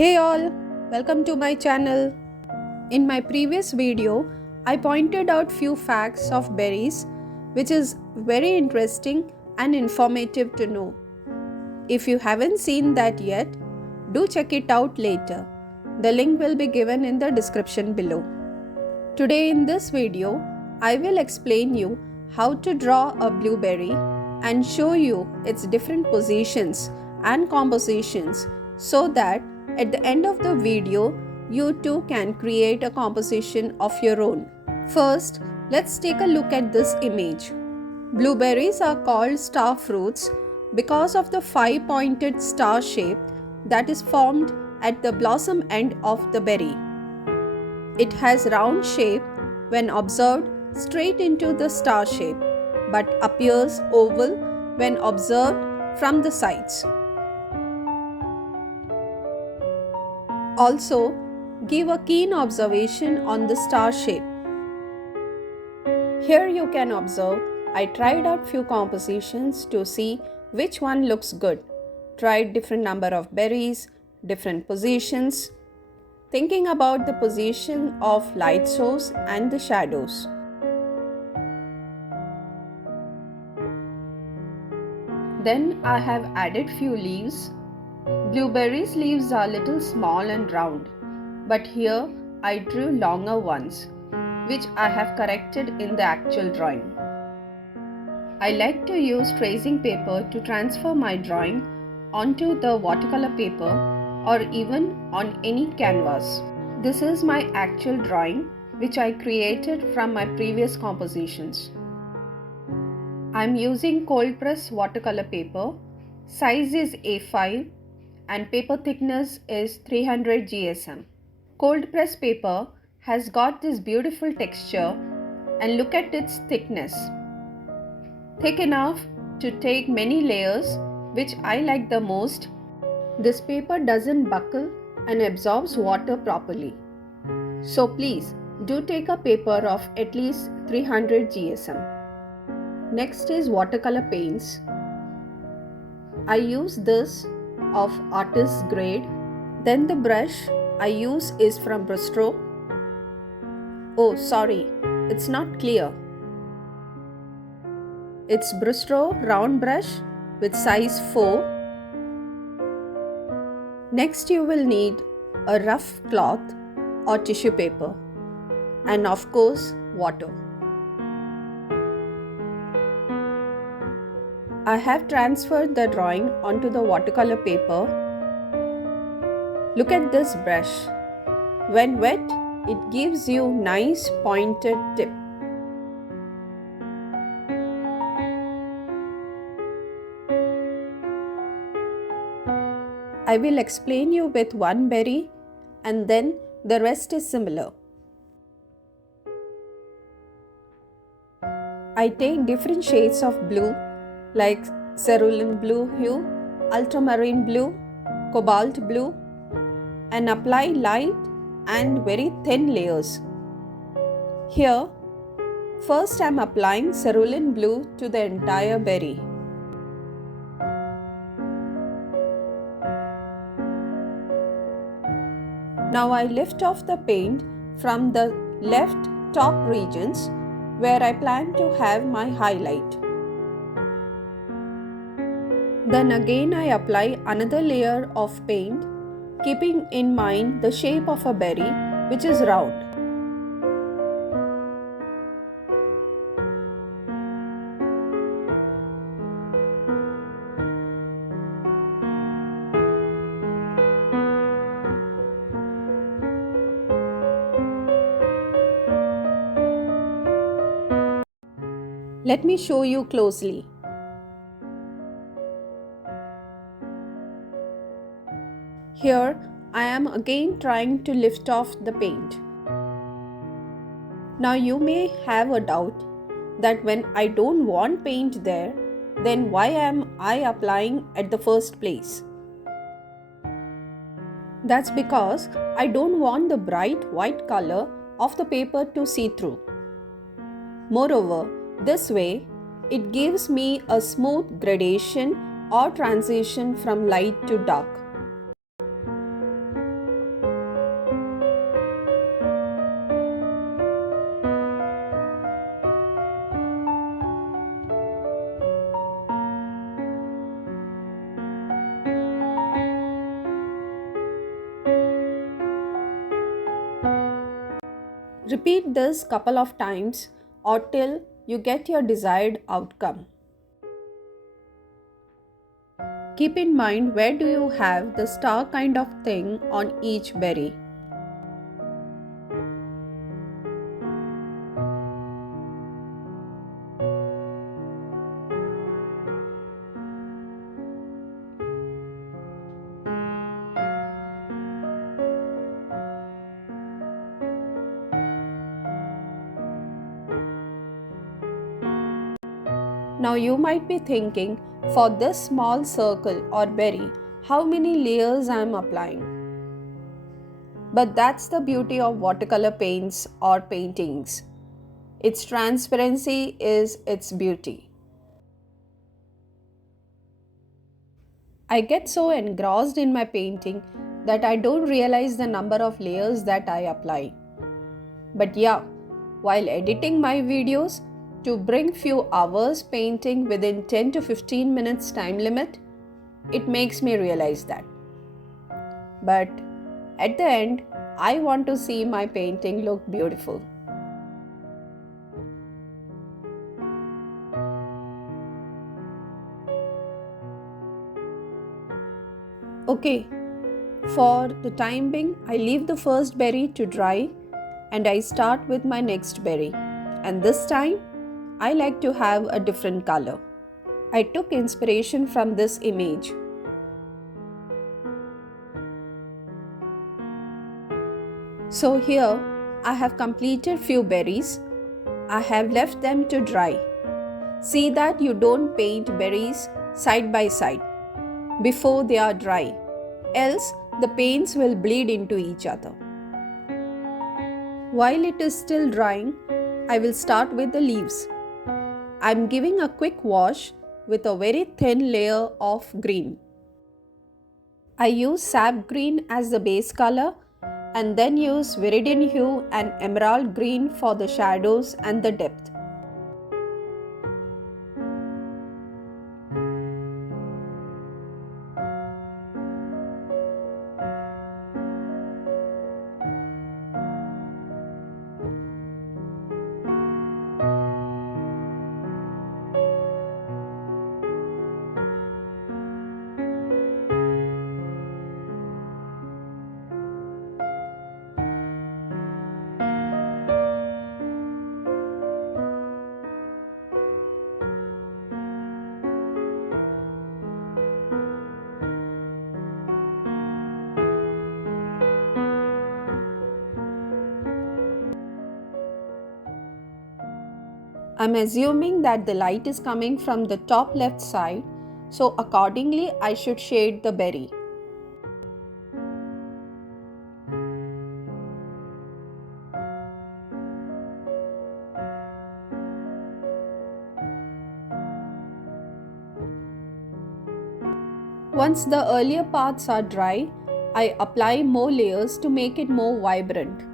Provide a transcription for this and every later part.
Hey all, welcome to my channel. In my previous video, I pointed out few facts of berries which is very interesting and informative to know. If you haven't seen that yet, do check it out later. The link will be given in the description below. Today in this video, I will explain you how to draw a blueberry and show you its different positions and compositions so that at the end of the video, you too can create a composition of your own. First, let's take a look at this image. Blueberries are called star fruits because of the 5-pointed star shape that is formed at the blossom end of the berry. It has round shape when observed straight into the star shape, but appears oval when observed from the sides. Also, give a keen observation on the star shape. Here you can observe I tried out few compositions to see which one looks good. Tried different number of berries, different positions, thinking about the position of light source and the shadows. Then I have added few leaves. Blueberries leaves are little small and round, but here I drew longer ones, which I have corrected in the actual drawing. I like to use tracing paper to transfer my drawing onto the watercolor paper or even on any canvas. This is my actual drawing which I created from my previous compositions. I am using cold press watercolor paper. Size is A5 and paper thickness is 300 GSM. Cold press paper has got this beautiful texture and look at its thickness. Thick enough to take many layers, which I like the most. This paper doesn't buckle and absorbs water properly. So please do take a paper of at least 300 GSM. Next is watercolor paints. I use this of artist grade. Then the brush I use is from Bristol. Oh sorry, it's not clear. It's Bristol round brush with size 4. Next you will need a rough cloth or tissue paper and of course water. I have transferred the drawing onto the watercolor paper. Look at this brush. When wet, it gives you nice pointed tip. I will explain you with one berry and then the rest is similar. I take different shades of blue like cerulean blue hue, ultramarine blue, cobalt blue and apply light and very thin layers. Here, first I am applying cerulean blue to the entire berry. Now I lift off the paint from the left top regions where I plan to have my highlight. Then again I apply another layer of paint, keeping in mind the shape of a berry which is round. Let me show you closely. Here I am again trying to lift off the paint. Now you may have a doubt that when I don't want paint there, then why am I applying at the first place? That's because I don't want the bright white color of the paper to see through. Moreover, this way, it gives me a smooth gradation or transition from light to dark. Repeat this couple of times or till you get your desired outcome. Keep in mind where do you have the star kind of thing on each berry. Now you might be thinking, for this small circle or berry, how many layers I am applying? But that's the beauty of watercolor paints or paintings. Its transparency is its beauty. I get so engrossed in my painting that I don't realize the number of layers that I apply. But yeah, while editing my videos, to bring few hours painting within 10 to 15 minutes time limit, it makes me realize that. But at the end, I want to see my painting look beautiful. Okay, for the time being, I leave the first berry to dry and I start with my next berry. And this time, I like to have a different color. I took inspiration from this image. So here, I have completed few berries. I have left them to dry. See that you don't paint berries side by side before they are dry, else the paints will bleed into each other. While it is still drying, I will start with the leaves. I am giving a quick wash with a very thin layer of green. I use sap green as the base color and then use viridian hue and emerald green for the shadows and the depth. I'm assuming that the light is coming from the top left side, so accordingly I should shade the berry. Once the earlier parts are dry, I apply more layers to make it more vibrant.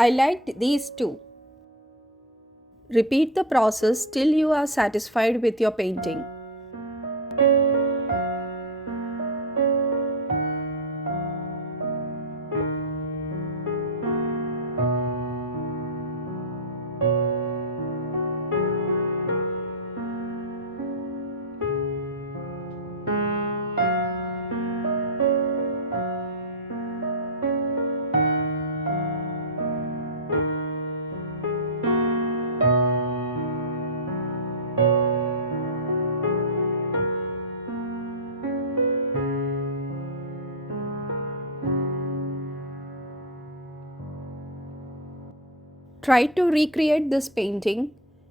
I liked these too. Repeat the process till you are satisfied with your painting. Try to recreate this painting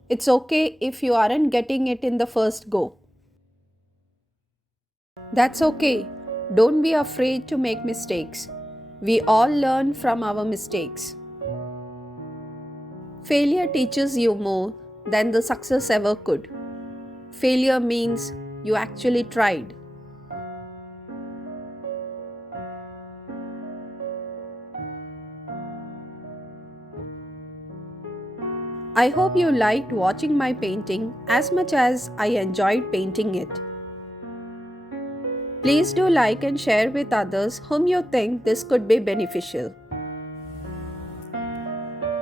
It's okay if you aren't getting it in the first go. That's okay. Don't be afraid to make mistakes. We all learn from our mistakes. Failure teaches you more than the success ever could. Failure means you actually tried. I hope you liked watching my painting as much as I enjoyed painting it. Please do like and share with others whom you think this could be beneficial.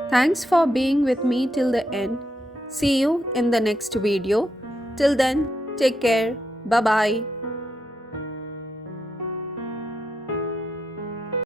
Thanks for being with me till the end. See you in the next video. Till then, take care. Bye bye.